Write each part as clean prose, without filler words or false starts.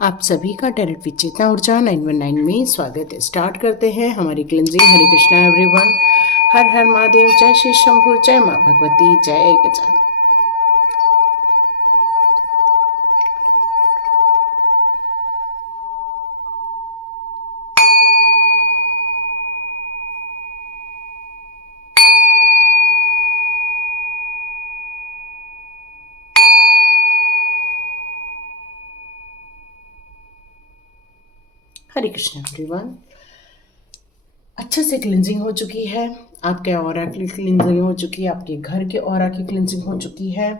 आप सभी का डायरेक्ट विद चेतना ऊर्जा 919 में स्वागत है। स्टार्ट करते हैं हमारी क्लिनजिंग। हरे कृष्णा एवरीवन। हर हर महादेव। जय श्री शंभू, जय माँ भगवती, जय गजानन। हरे कृष्णा एवरीवन। अच्छे से क्लिनजिंग हो चुकी है, आपके ऑरा की क्लिनजिंग हो चुकी है, आपके घर के ऑरा की क्लिनजिंग हो चुकी है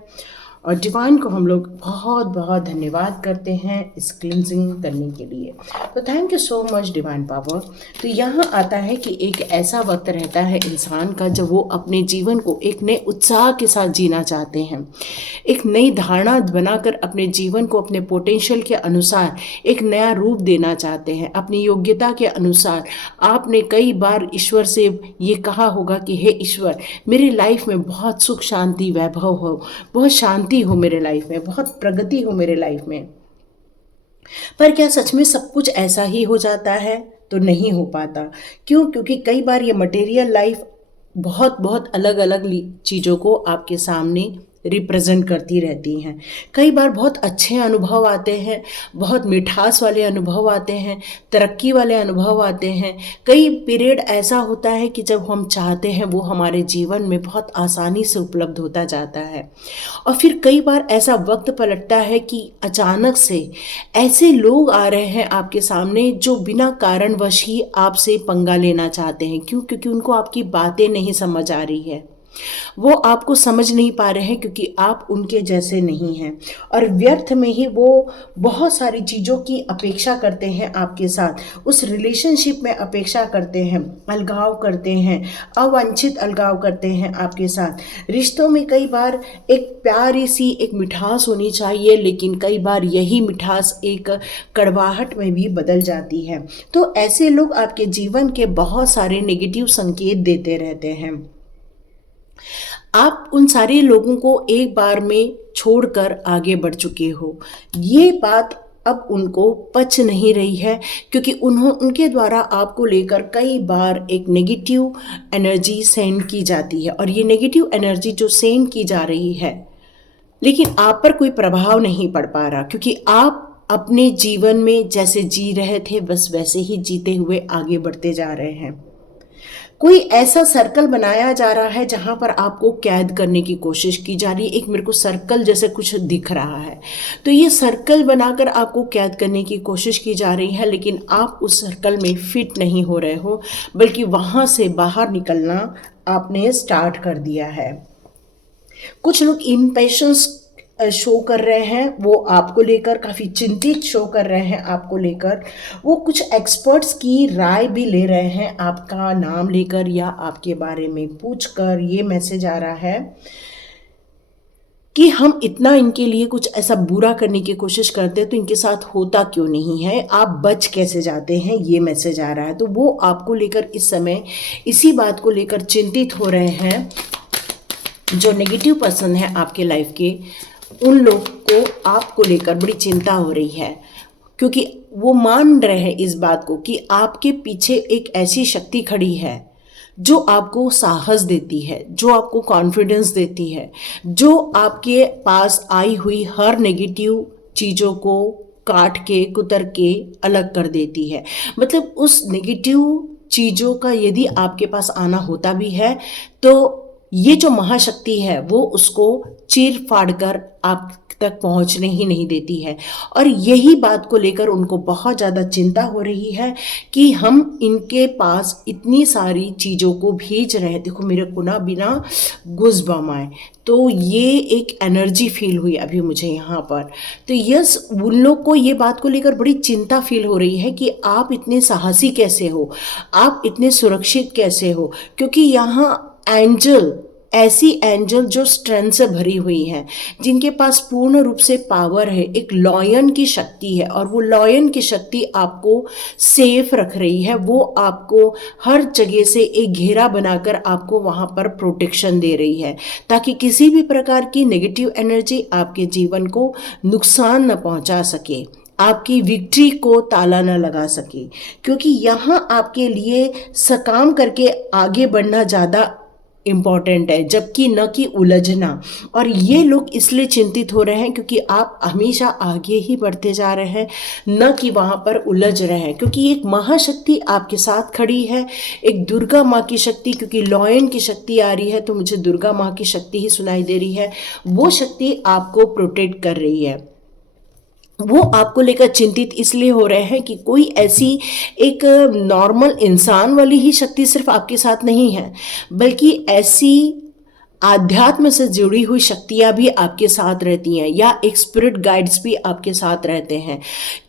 और डिवाइन को हम लोग बहुत बहुत धन्यवाद करते हैं इस क्लिनजिंग करने के लिए। तो thank you so much divine power. तो यहाँ आता है कि एक ऐसा वक्त रहता है इंसान का जब वो अपने जीवन को एक नए उत्साह के साथ जीना चाहते हैं, एक नई धारणा बनाकर अपने जीवन को अपने पोटेंशियल के अनुसार एक नया रूप देना चाहते हैं, अपनी योग्यता के अनुसार। आपने कई बार ईश्वर से ये कहा होगा कि हे ईश्वर, मेरी लाइफ में बहुत सुख शांति वैभव हो, बहुत शांति हो मेरे लाइफ में, बहुत प्रगति हो मेरे लाइफ में। पर क्या सच में सब कुछ ऐसा ही हो जाता है? तो नहीं हो पाता। क्यों? क्योंकि कई बार ये मटेरियल लाइफ बहुत बहुत अलग अलग चीज़ों को आपके सामने रिप्रेजेंट करती रहती हैं। कई बार बहुत अच्छे अनुभव आते हैं, बहुत मिठास वाले अनुभव आते हैं, तरक्की वाले अनुभव आते हैं। कई पीरियड ऐसा होता है कि जब हम चाहते हैं वो हमारे जीवन में बहुत आसानी से उपलब्ध होता जाता है। और फिर कई बार ऐसा वक्त पलटता है कि अचानक से ऐसे लोग आ रहे हैं आपके सामने जो बिना कारणवश ही आपसे पंगा लेना चाहते हैं। क्यों? क्योंकि उनको आपकी बातें नहीं समझ आ रही है, वो आपको समझ नहीं पा रहे हैं क्योंकि आप उनके जैसे नहीं हैं। और व्यर्थ में ही वो बहुत सारी चीज़ों की अपेक्षा करते हैं आपके साथ, उस रिलेशनशिप में अपेक्षा करते हैं, अलगाव करते हैं, अवांछित अलगाव करते हैं आपके साथ। रिश्तों में कई बार एक प्यारी सी एक मिठास होनी चाहिए, लेकिन कई बार यही मिठास एक कड़वाहट में भी बदल जाती है। तो ऐसे लोग आपके जीवन के बहुत सारे नेगेटिव संकेत देते रहते हैं। आप उन सारे लोगों को एक बार में छोड़कर आगे बढ़ चुके हो। ये बात अब उनको पच नहीं रही है क्योंकि उनके द्वारा आपको लेकर कई बार एक नेगेटिव एनर्जी सेंड की जाती है। और ये नेगेटिव एनर्जी जो सेंड की जा रही है, लेकिन आप पर कोई प्रभाव नहीं पड़ पा रहा क्योंकि आप अपने जीवन में जैसे जी रहे थे बस वैसे ही जीते हुए आगे बढ़ते जा रहे हैं। कोई ऐसा सर्कल बनाया जा रहा है जहां पर आपको कैद करने की कोशिश की जा रही है। एक मेरे को सर्कल जैसे कुछ दिख रहा है, तो ये सर्कल बनाकर आपको कैद करने की कोशिश की जा रही है, लेकिन आप उस सर्कल में फिट नहीं हो रहे हो, बल्कि वहां से बाहर निकलना आपने स्टार्ट कर दिया है। कुछ लोग इम्पेशंस शो कर रहे हैं, वो आपको लेकर काफ़ी चिंतित शो कर रहे हैं आपको लेकर। वो कुछ एक्सपर्ट्स की राय भी ले रहे हैं आपका नाम लेकर या आपके बारे में पूछकर। ये मैसेज आ रहा है कि हम इतना इनके लिए कुछ ऐसा बुरा करने की कोशिश करते हैं तो इनके साथ होता क्यों नहीं है, आप बच कैसे जाते हैं, ये मैसेज आ रहा है। तो वो आपको लेकर इस समय इसी बात को लेकर चिंतित हो रहे हैं। जो नेगेटिव पर्सन है आपके लाइफ के, उन लोग को आपको लेकर बड़ी चिंता हो रही है क्योंकि वो मान रहे हैं इस बात को कि आपके पीछे एक ऐसी शक्ति खड़ी है जो आपको साहस देती है, जो आपको कॉन्फिडेंस देती है, जो आपके पास आई हुई हर नेगेटिव चीज़ों को काट के कुतर के अलग कर देती है। मतलब उस नेगेटिव चीज़ों का यदि आपके पास आना होता भी है तो ये जो महाशक्ति है वो उसको चीर फाड़ कर आप तक पहुंचने ही नहीं देती है। और यही बात को लेकर उनको बहुत ज़्यादा चिंता हो रही है कि हम इनके पास इतनी सारी चीज़ों को भेज रहे हैं। देखो मेरे को ना बिना गूज़बम्स आए, तो ये एक एनर्जी फील हुई अभी मुझे यहाँ पर। तो यस, उन लोग को ये बात को लेकर बड़ी चिंता फील हो रही है कि आप इतने साहसी कैसे हो, आप इतने सुरक्षित कैसे हो, क्योंकि यहाँ एंजल, ऐसी एंजल जो स्ट्रेंथ से भरी हुई हैं, जिनके पास पूर्ण रूप से पावर है, एक लॉयन की शक्ति है और वो लॉयन की शक्ति आपको सेफ रख रही है। वो आपको हर जगह से एक घेरा बनाकर आपको वहाँ पर प्रोटेक्शन दे रही है ताकि किसी भी प्रकार की नेगेटिव एनर्जी आपके जीवन को नुकसान न पहुँचा सके, आपकी विक्ट्री को ताला न लगा सके, क्योंकि यहाँ आपके लिए सकाम करके आगे बढ़ना ज़्यादा इम्पॉर्टेंट है, जबकि न कि उलझना। और ये लोग इसलिए चिंतित हो रहे हैं क्योंकि आप हमेशा आगे ही बढ़ते जा रहे हैं, न कि वहाँ पर उलझ रहे हैं, क्योंकि एक महाशक्ति आपके साथ खड़ी है, एक दुर्गा माँ की शक्ति, क्योंकि लॉयन की शक्ति आ रही है तो मुझे दुर्गा माँ की शक्ति ही सुनाई दे रही है। वो शक्ति आपको प्रोटेक्ट कर रही है। वो आपको लेकर चिंतित इसलिए हो रहे हैं कि कोई ऐसी एक नॉर्मल इंसान वाली ही शक्ति सिर्फ आपके साथ नहीं है, बल्कि ऐसी आध्यात्म से जुड़ी हुई शक्तियाँ भी आपके साथ रहती हैं, या एक स्पिरिट गाइड्स भी आपके साथ रहते हैं,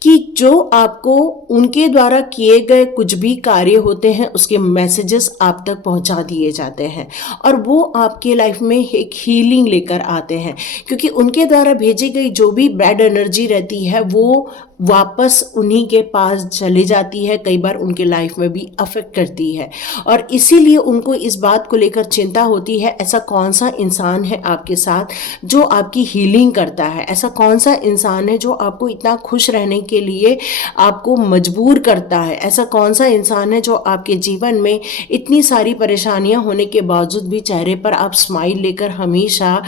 कि जो आपको उनके द्वारा किए गए कुछ भी कार्य होते हैं उसके मैसेजेस आप तक पहुंचा दिए जाते हैं, और वो आपके लाइफ में एक हीलिंग लेकर आते हैं, क्योंकि उनके द्वारा भेजी गई जो भी बैड एनर्जी रहती है वो वापस उन्हीं के पास चली जाती है, कई बार उनके लाइफ में भी अफेक्ट करती है। और इसीलिए उनको इस बात को लेकर चिंता होती है, ऐसा कौन सा इंसान है आपके साथ जो आपकी हीलिंग करता है, ऐसा कौन सा इंसान है जो आपको इतना खुश रहने के लिए आपको मजबूर करता है, ऐसा कौन सा इंसान है जो आपके जीवन में इतनी सारी परेशानियां होने के बावजूद भी चेहरे पर आप स्माइल लेकर हमेशा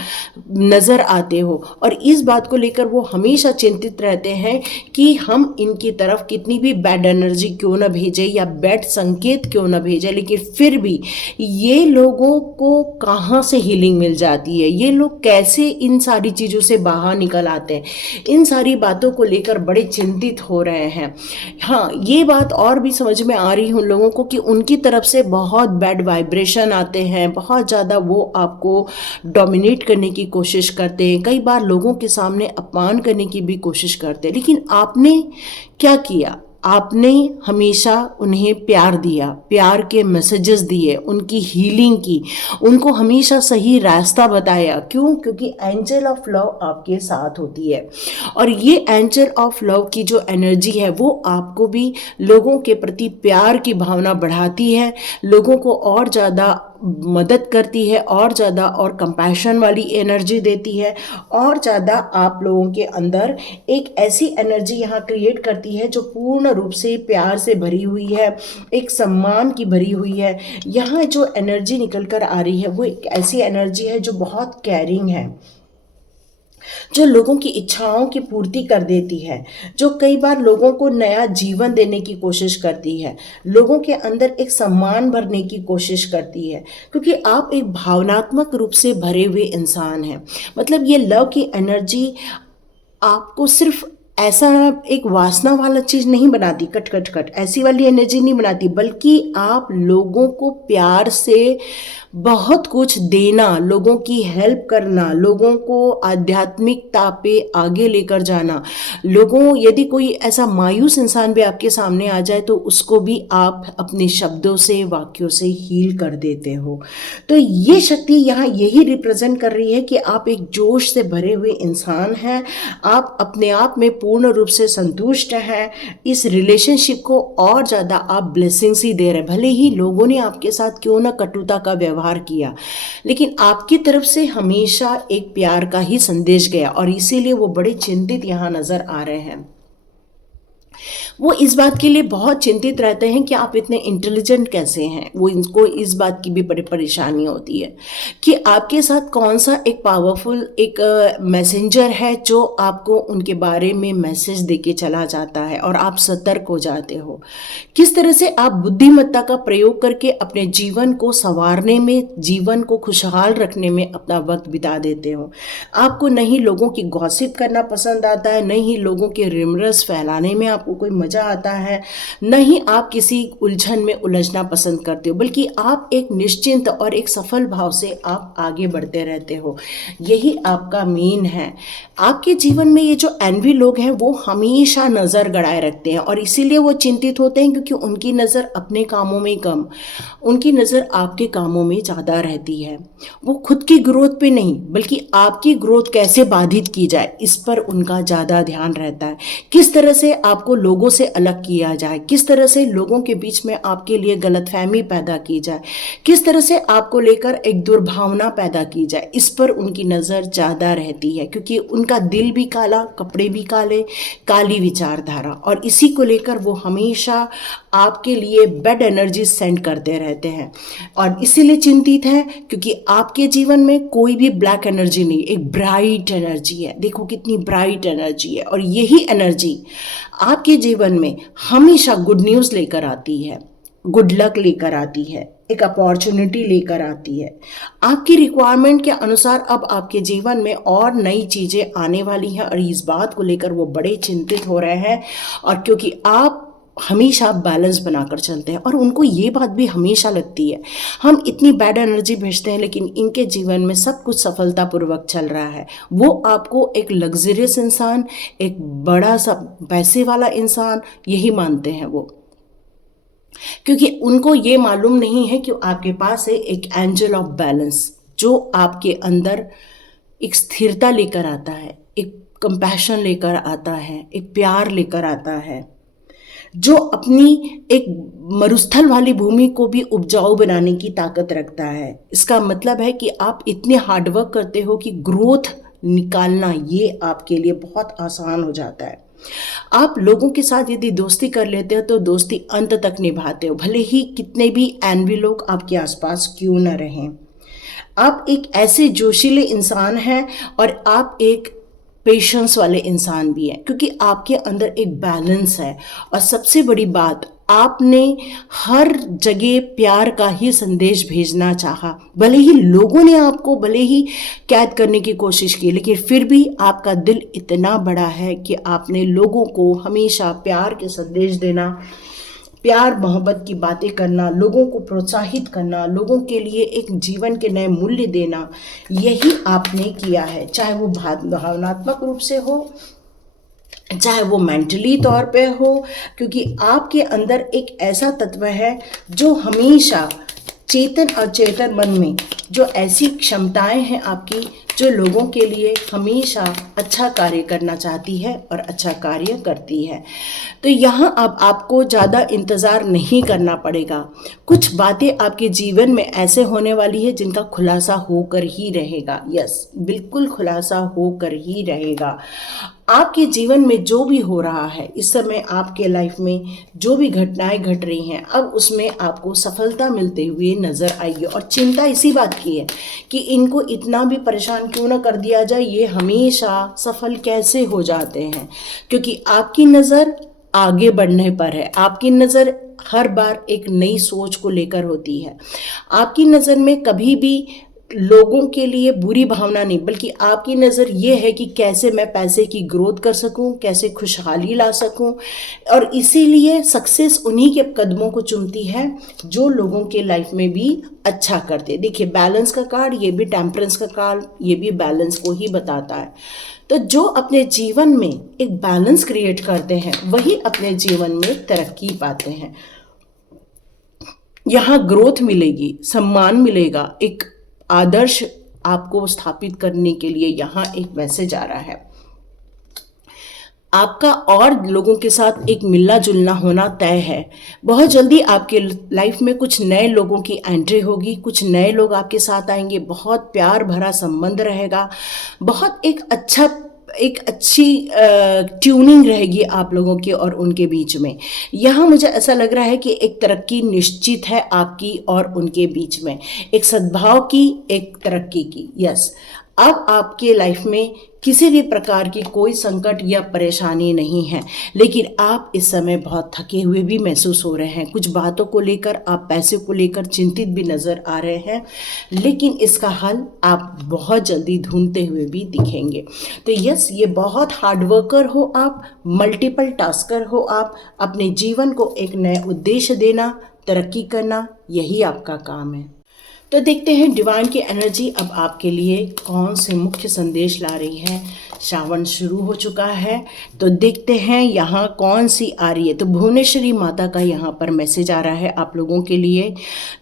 नज़र आते हो। और इस बात को लेकर वो हमेशा चिंतित रहते हैं कि हम इनकी तरफ कितनी भी बैड एनर्जी क्यों ना भेजें या बैड संकेत क्यों ना भेजें, लेकिन फिर भी ये लोगों को कहाँ से हीलिंग मिल जाती है, ये लोग कैसे इन सारी चीज़ों से बाहर निकल आते हैं, इन सारी बातों को लेकर बड़े चिंतित हो रहे हैं। हाँ, ये बात और भी समझ में आ रही है उन लोगों को कि उनकी तरफ से बहुत बैड वाइब्रेशन आते हैं, बहुत ज़्यादा वो आपको डोमिनेट करने की कोशिश करते हैं, कई बार लोगों के सामने अपमान करने की भी कोशिश करते हैं। लेकिन आपने क्या किया? आपने हमेशा उन्हें प्यार दिया, प्यार के मैसेजेस दिए, उनकी हीलिंग की, उनको हमेशा सही रास्ता बताया। क्यों? क्योंकि एंजल ऑफ लव आपके साथ होती है, और ये एंजल ऑफ लव की जो एनर्जी है वो आपको भी लोगों के प्रति प्यार की भावना बढ़ाती है, लोगों को और ज़्यादा मदद करती है, और ज़्यादा और कंपैशन वाली एनर्जी देती है, और ज़्यादा आप लोगों के अंदर एक ऐसी एनर्जी यहाँ क्रिएट करती है जो पूर्ण रूप से प्यार से भरी हुई है, एक सम्मान की भरी हुई है। यहाँ जो एनर्जी निकल कर आ रही है वो एक ऐसी एनर्जी है जो बहुत केयरिंग है, जो लोगों की इच्छाओं की पूर्ति कर देती है, जो कई बार लोगों को नया जीवन देने की कोशिश करती है, लोगों के अंदर एक सम्मान भरने की कोशिश करती है, क्योंकि आप एक भावनात्मक रूप से भरे हुए इंसान हैं। मतलब ये लव की एनर्जी आपको सिर्फ ऐसा एक वासना वाला चीज़ नहीं बनाती, कट कट कट ऐसी वाली एनर्जी नहीं बनाती, बल्कि आप लोगों को प्यार से बहुत कुछ देना, लोगों की हेल्प करना, लोगों को आध्यात्मिकता पे आगे लेकर जाना, लोगों यदि कोई ऐसा मायूस इंसान भी आपके सामने आ जाए तो उसको भी आप अपने शब्दों से, वाक्यों से हील कर देते हो। तो ये शक्ति यहाँ यही रिप्रेजेंट कर रही है कि आप एक जोश से भरे हुए इंसान हैं, आप अपने आप में पूर्ण रूप से संतुष्ट हैं, इस रिलेशनशिप को और ज़्यादा आप ब्लेसिंग्स ही दे रहे हैं। भले ही लोगों ने आपके साथ क्यों ना कटुता का व्यवहार किया, लेकिन आपकी तरफ से हमेशा एक प्यार का ही संदेश गया, और इसीलिए वो बड़े चिंतित यहाँ नजर आ रहे हैं। वो इस बात के लिए बहुत चिंतित रहते हैं कि आप इतने इंटेलिजेंट कैसे हैं। वो इनको इस बात की भी बड़ी परेशानी होती है कि आपके साथ कौन सा एक पावरफुल एक मैसेंजर है जो आपको उनके बारे में मैसेज देके चला जाता है और आप सतर्क हो जाते हो। किस तरह से आप बुद्धिमत्ता का प्रयोग करके अपने जीवन को संवारने में, जीवन को खुशहाल रखने में अपना वक्त बिता देते हो। आपको नहीं लोगों की गॉसिप करना पसंद आता है, नहीं लोगों के रिमरस फैलाने में आपको कोई मजा आता है, नहीं आप किसी उलझन में उलझना पसंद करते हो, बल्कि आप एक निश्चिंत और एक सफल भाव से आप आगे बढ़ते रहते हो। यही आपका मेन है। आपके जीवन में ये जो एनवी लोग हैं वो हमेशा नज़र गड़ाए रखते हैं, और इसीलिए वो चिंतित होते हैं क्योंकि उनकी नज़र अपने कामों में कम, उनकी नज़र आपके कामों में ज़्यादा रहती है। वो खुद की ग्रोथ पे नहीं, बल्कि आपकी ग्रोथ कैसे बाधित की जाए इस पर उनका ज़्यादा ध्यान रहता है। किस तरह से आपको लोगों से अलग किया जाए, किस तरह से लोगों के बीच में आपके लिए गलतफहमी पैदा की जाए, किस तरह से आपको लेकर एक दुर्भावना पैदा की जाए, इस पर उनकी नज़र ज़्यादा रहती है, क्योंकि उनका दिल भी काला, कपड़े भी काले, काली विचारधारा, और इसी को लेकर वो हमेशा आपके लिए बैड एनर्जी सेंड करते रहते हैं और इसीलिए चिंतित है, क्योंकि आपके जीवन में कोई भी ब्लैक एनर्जी नहीं, एक ब्राइट एनर्जी है। देखो कितनी ब्राइट एनर्जी है, और यही एनर्जी आपके जीवन में हमेशा गुड न्यूज़ लेकर आती है, गुड लक लेकर आती है, एक अपॉर्चुनिटी लेकर आती है। आपकी रिक्वायरमेंट के अनुसार अब आपके जीवन में और नई चीज़ें आने वाली हैं, और इस बात को लेकर वो बड़े चिंतित हो रहे हैं, और क्योंकि आप हमेशा बैलेंस बनाकर चलते हैं, और उनको ये बात भी हमेशा लगती है हम इतनी बैड एनर्जी भेजते हैं लेकिन इनके जीवन में सब कुछ सफलतापूर्वक चल रहा है। वो आपको एक लग्जरियस इंसान, एक बड़ा सा पैसे वाला इंसान यही मानते हैं वो, क्योंकि उनको ये मालूम नहीं है कि आपके पास है एक एंजल ऑफ बैलेंस, जो आपके अंदर एक स्थिरता लेकर आता है, एक कंपैशन लेकर आता है, एक प्यार लेकर आता है, जो अपनी एक मरुस्थल वाली भूमि को भी उपजाऊ बनाने की ताकत रखता है। इसका मतलब है कि आप इतने हार्डवर्क करते हो कि ग्रोथ निकालना ये आपके लिए बहुत आसान हो जाता है। आप लोगों के साथ यदि दोस्ती कर लेते हो तो दोस्ती अंत तक निभाते हो, भले ही कितने भी एनवी लोग आपके आसपास क्यों न रहें। आप एक ऐसे जोशीले इंसान हैं, और आप एक पेशेंस वाले इंसान भी हैं, क्योंकि आपके अंदर एक बैलेंस है। और सबसे बड़ी बात, आपने हर जगह प्यार का ही संदेश भेजना चाहा, भले ही लोगों ने आपको भले ही कैद करने की कोशिश की, लेकिन फिर भी आपका दिल इतना बड़ा है कि आपने लोगों को हमेशा प्यार के संदेश देना, प्यार मोहब्बत की बातें करना, लोगों को प्रोत्साहित करना, लोगों के लिए एक जीवन के नए मूल्य देना, यही आपने किया है। चाहे वो भावनात्मक रूप से हो, चाहे वो मेंटली तौर पे हो, क्योंकि आपके अंदर एक ऐसा तत्व है जो हमेशा चेतन और चेतन मन में जो ऐसी क्षमताएं हैं आपकी, जो लोगों के लिए हमेशा अच्छा कार्य करना चाहती है और अच्छा कार्य करती है। तो यहाँ अब आपको ज़्यादा इंतज़ार नहीं करना पड़ेगा। कुछ बातें आपके जीवन में ऐसे होने वाली है जिनका खुलासा होकर ही रहेगा। यस, बिल्कुल खुलासा होकर ही रहेगा। आपके जीवन में जो भी हो रहा है इस समय, आपके लाइफ में जो भी घटनाएं घट रही हैं, अब उसमें आपको सफलता मिलते हुए नज़र आएगी। और चिंता इसी बात की है कि इनको इतना भी परेशान क्यों ना कर दिया जाए, ये हमेशा सफल कैसे हो जाते हैं, क्योंकि आपकी नज़र आगे बढ़ने पर है। आपकी नज़र हर बार एक नई सोच को लेकर होती है। आपकी नज़र में कभी भी लोगों के लिए बुरी भावना नहीं, बल्कि आपकी नज़र ये है कि कैसे मैं पैसे की ग्रोथ कर सकूं, कैसे खुशहाली ला सकूं, और इसीलिए सक्सेस उन्हीं के कदमों को चुमती है जो लोगों के लाइफ में भी अच्छा करते। देखिए, बैलेंस का कार्ड, ये भी टेम्परेंस का कार्ड, ये भी बैलेंस को ही बताता है। तो जो अपने जीवन में एक बैलेंस क्रिएट करते हैं वही अपने जीवन में तरक्की पाते हैं। यहाँ ग्रोथ मिलेगी, सम्मान मिलेगा, एक आदर्श आपको स्थापित करने के लिए यहाँ एक मैसेज आ रहा है। आपका और लोगों के साथ एक मिलना जुलना होना तय है। बहुत जल्दी आपके लाइफ में कुछ नए लोगों की एंट्री होगी, कुछ नए लोग आपके साथ आएंगे, बहुत प्यार भरा संबंध रहेगा, बहुत एक अच्छी ट्यूनिंग रहेगी आप लोगों की और उनके बीच में। यहाँ मुझे ऐसा लग रहा है कि एक तरक्की निश्चित है आपकी और उनके बीच में, एक सद्भाव की, एक तरक्की की। यस, अब आपके लाइफ में किसी भी प्रकार की कोई संकट या परेशानी नहीं है, लेकिन आप इस समय बहुत थके हुए भी महसूस हो रहे हैं। कुछ बातों को लेकर, आप पैसे को लेकर चिंतित भी नज़र आ रहे हैं, लेकिन इसका हल आप बहुत जल्दी ढूंढते हुए भी दिखेंगे। तो यस, ये बहुत हार्डवर्कर हो आप, मल्टीपल टास्कर हो आप, अपने जीवन को एक नया उद्देश्य देना, तरक्की करना, यही आपका काम है। तो देखते हैं डिवाइन की एनर्जी अब आपके लिए कौन से मुख्य संदेश ला रही है। श्रावण शुरू हो चुका है, तो देखते हैं यहाँ कौन सी आ रही है। तो भुवनेश्वरी माता का यहाँ पर मैसेज आ रहा है आप लोगों के लिए,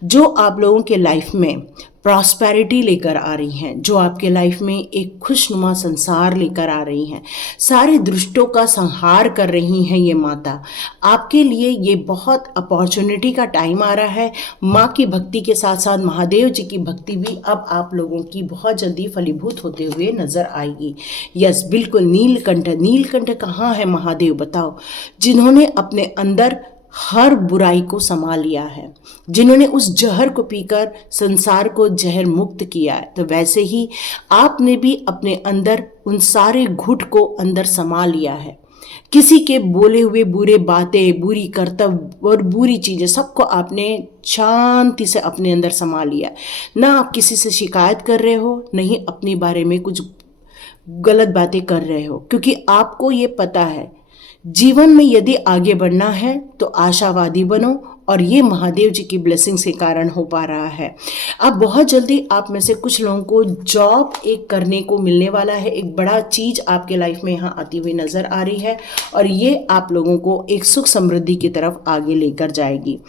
जो आप लोगों के लाइफ में प्रॉस्पेरिटी लेकर आ रही हैं, जो आपके लाइफ में एक खुशनुमा संसार लेकर आ रही हैं। सारे दुष्टों का संहार कर रही हैं ये माता। आपके लिए ये बहुत अपॉर्चुनिटी का टाइम आ रहा है। माँ की भक्ति के साथ साथ महादेव जी की भक्ति भी अब आप लोगों की बहुत जल्दी फलीभूत होते हुए नजर आएगी। यस, बिल्कुल। नीलकंठ, नीलकंठ कहाँ है महादेव बताओ? जिन्होंने अपने अंदर हर बुराई को समा लिया है, जिन्होंने उस जहर को पीकर संसार को जहर मुक्त किया है, तो वैसे ही आपने भी अपने अंदर उन सारे घुट को अंदर समा लिया है। किसी के बोले हुए बुरे बातें, बुरी कर्तव्य और बुरी चीज़ें सबको आपने शांति से अपने अंदर समा लिया। ना आप किसी से शिकायत कर रहे हो, नहीं अपने बारे में कुछ गलत बातें कर रहे हो, क्योंकि आपको ये पता है जीवन में यदि आगे बढ़ना है तो आशावादी बनो, और ये महादेव जी की ब्लेसिंग्स के कारण हो पा रहा है। अब बहुत जल्दी आप में से कुछ लोगों को जॉब एक करने को मिलने वाला है। एक बड़ा चीज़ आपके लाइफ में यहाँ आती हुई नज़र आ रही है, और ये आप लोगों को एक सुख समृद्धि की तरफ आगे लेकर जाएगी।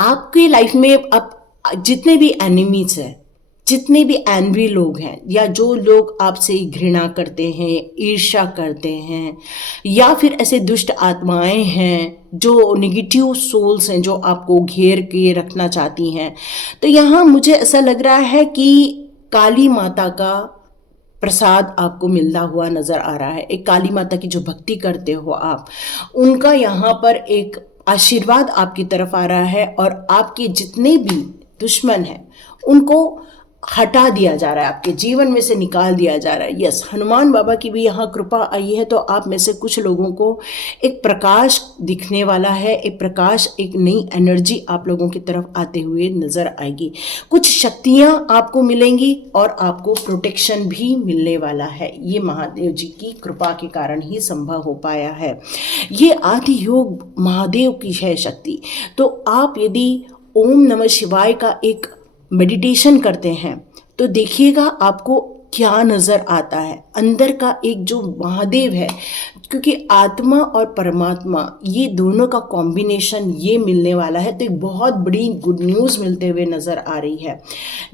आपके लाइफ में अब जितने भी एनिमीज हैं, जितने भी एनवी लोग हैं, या जो लोग आपसे घृणा करते हैं, ईर्ष्या करते हैं, या फिर ऐसे दुष्ट आत्माएं हैं, जो नेगेटिव सोल्स हैं, जो आपको घेर के रखना चाहती हैं, तो यहाँ मुझे ऐसा लग रहा है कि काली माता का प्रसाद आपको मिलता हुआ नज़र आ रहा है। एक काली माता की जो भक्ति करते हो आप, उनका यहाँ पर एक आशीर्वाद आपकी तरफ आ रहा है, और आपके जितने भी दुश्मन हैं उनको हटा दिया जा रहा है, आपके जीवन में से निकाल दिया जा रहा है। यस, हनुमान बाबा की भी यहाँ कृपा आई है, तो आप में से कुछ लोगों को एक प्रकाश दिखने वाला है, एक प्रकाश, एक नई एनर्जी आप लोगों की तरफ आते हुए नजर आएगी। कुछ शक्तियाँ आपको मिलेंगी और आपको प्रोटेक्शन भी मिलने वाला है। ये महादेव जी की कृपा के कारण ही संभव हो पाया है। ये आदि योग महादेव की है शक्ति। तो आप यदि ओम नमः शिवाय का एक मेडिटेशन करते हैं तो देखिएगा आपको क्या नज़र आता है। अंदर का एक जो महादेव है, क्योंकि आत्मा और परमात्मा ये दोनों का कॉम्बिनेशन ये मिलने वाला है, तो एक बहुत बड़ी गुड न्यूज़ मिलते हुए नज़र आ रही है।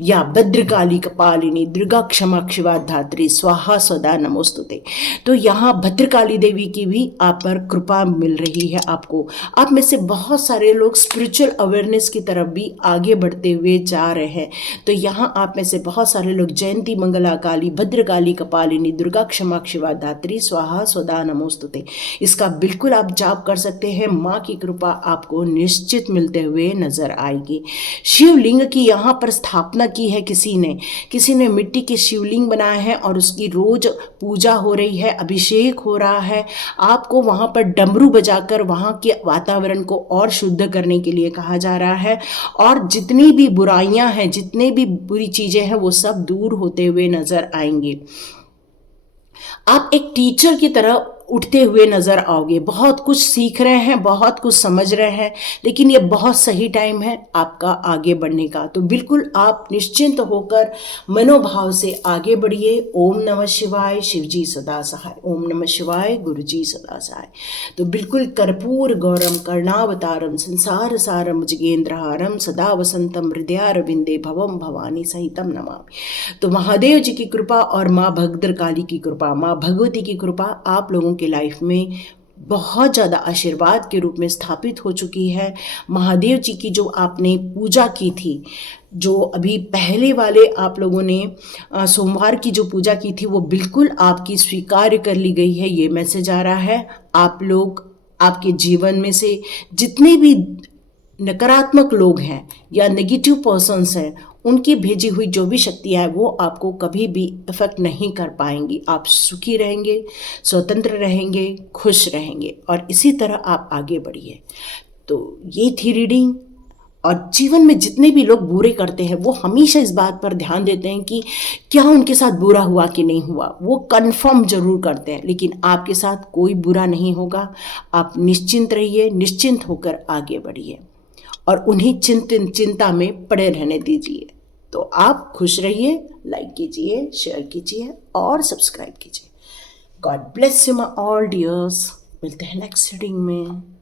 या भद्रकाली कपालिनी दुर्गा क्षमा शिवा धात्री स्वाहा स्वदा नमोस्तुते। तो यहाँ भद्रकाली देवी की भी आप पर कृपा मिल रही है आपको। आप में से बहुत सारे लोग स्पिरिचुअल अवेयरनेस की तरफ भी आगे बढ़ते हुए जा रहे हैं। तो यहाँ आप में से बहुत सारे लोग जयंती मंगला काली, भद्रकाली कपालिनी दुर्गा क्षमा शिवा धात्री स्वाहा स्वदा नमोस्तुते, इसका बिल्कुल आप जाप कर सकते हैं। माँ की कृपा आपको निश्चित मिलते हुए नजर आएगी। शिवलिंग की यहाँ पर स्थापना की है किसी ने मिट्टी के शिवलिंग बनाए हैं और उसकी रोज पूजा हो रही है, अभिषेक हो रहा है। आपको वहाँ पर डमरू बजाकर वहाँ के वातावरण को और शुद्ध करने के लिए कहा जा रहा है, और जितनी भी बुराइयां हैं, जितने भी बुरी चीजें हैं, वो सब दूर होते हुए नजर आएंगे। आप एक टीचर की तरह उठते हुए नजर आओगे। बहुत कुछ सीख रहे हैं, बहुत कुछ समझ रहे हैं, लेकिन ये बहुत सही टाइम है आपका आगे बढ़ने का। तो बिल्कुल आप निश्चिंत होकर मनोभाव से आगे बढ़िए। ओम नमः शिवाय, शिवजी सदा सहाय। ओम नमः शिवाय, गुरुजी सदा सहाय। तो बिल्कुल कर्पूर गौरम कर्णावतारम संसार सारम जिगेंद्रहारम सदा वसंतम हृदयारविंदे भवम भवानी सहितम नमामि। तो महादेव जी की कृपा और माँ भद्रकाली की कृपा, माँ भगवती की कृपा आप लोगों की लाइफ में बहुत ज़्यादा आशीर्वाद के रूप में स्थापित हो चुकी है। महादेव जी की जो आपने पूजा की थी, जो अभी पहले वाले आप लोगों ने सोमवार की जो पूजा की थी, वो बिल्कुल आपकी स्वीकार कर ली गई है। ये मैसेज आ रहा है। आप लोग, आपके जीवन में से जितने भी नकारात्मक लोग हैं या नेगेटिव पर्सन्स हैं, उनकी भेजी हुई जो भी शक्तियाँ हैं वो आपको कभी भी इफेक्ट नहीं कर पाएंगी। आप सुखी रहेंगे, स्वतंत्र रहेंगे, खुश रहेंगे, और इसी तरह आप आगे बढ़िए। तो ये थी रीडिंग। और जीवन में जितने भी लोग बुरे करते हैं वो हमेशा इस बात पर ध्यान देते हैं कि क्या उनके साथ बुरा हुआ कि नहीं हुआ। वो कंफर्म जरूर करते हैं, लेकिन आपके साथ कोई बुरा नहीं होगा। आप निश्चिंत रहिए, निश्चिंत होकर आगे बढ़िए और उन्हीं चिंता में पड़े रहने दीजिए। तो आप खुश रहिए, लाइक कीजिए, शेयर कीजिए और सब्सक्राइब कीजिए। God bless you my all dears. मिलते हैं नेक्स्ट रीडिंग में।